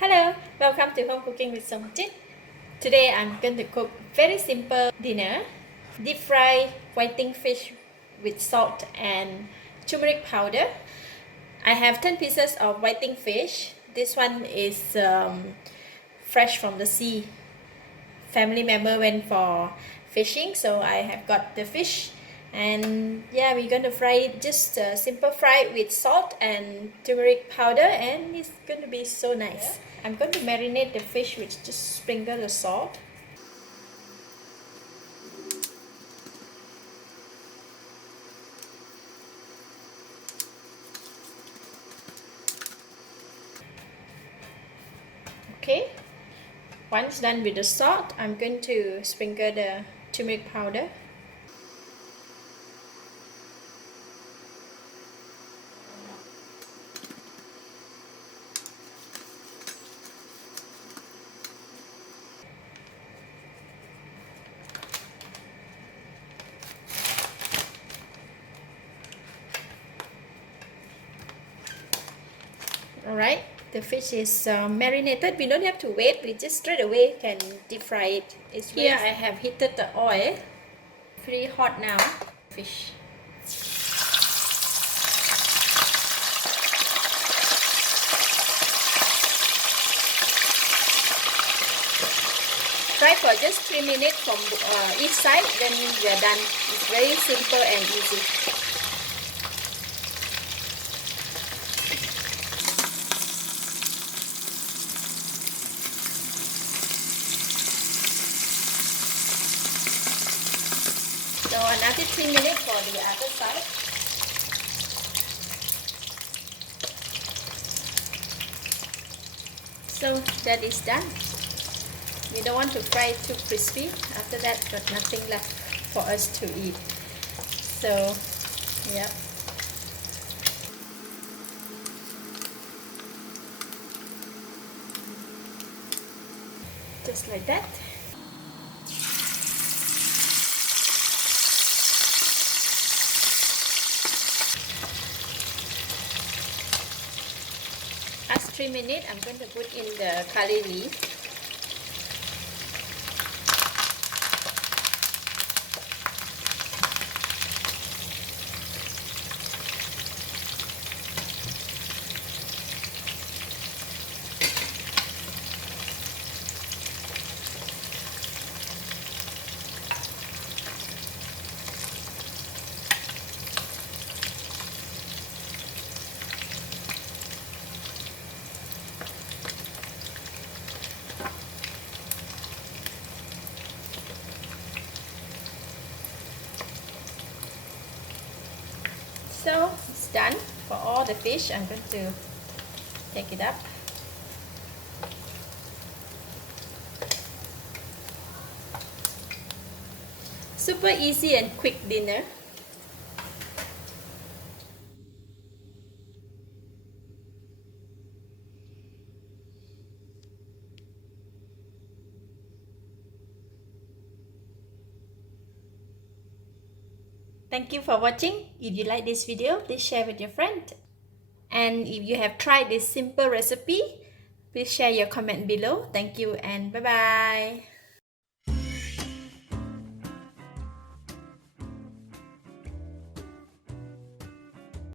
Hello, welcome to Home Cooking with Somjit. Today I'm going to cook very simple dinner. Deep fry whiting fish with salt and turmeric powder. I have 10 pieces of whiting fish. This one is fresh from the sea. Family member went for fishing, so I have got the fish. And yeah, we're going to fry it, just simple fry with salt and turmeric powder, and it's going to be so nice. I'm going to marinate the fish with just sprinkle the salt. Okay, once done with the salt, I'm going to sprinkle the turmeric powder. Alright, the fish is marinated. We don't have to wait, we just straight away can deep fry it. Here I have heated the oil, pretty hot now. Fish. Fry for just 3 minutes from each side, then we are done. It's very simple and easy. So another 3 minutes for the other side. So that is done. We don't want to fry too crispy. After that, got nothing left for us to eat. So, yeah. Just like that. Last 3 minutes, I'm going to put in the curry leaf. So it's done for all the fish. I'm going to take it up. Super easy and quick dinner. Thank you for watching. If you like this video, please share with your friend. And if you have tried this simple recipe, please share your comment below. Thank you and bye-bye.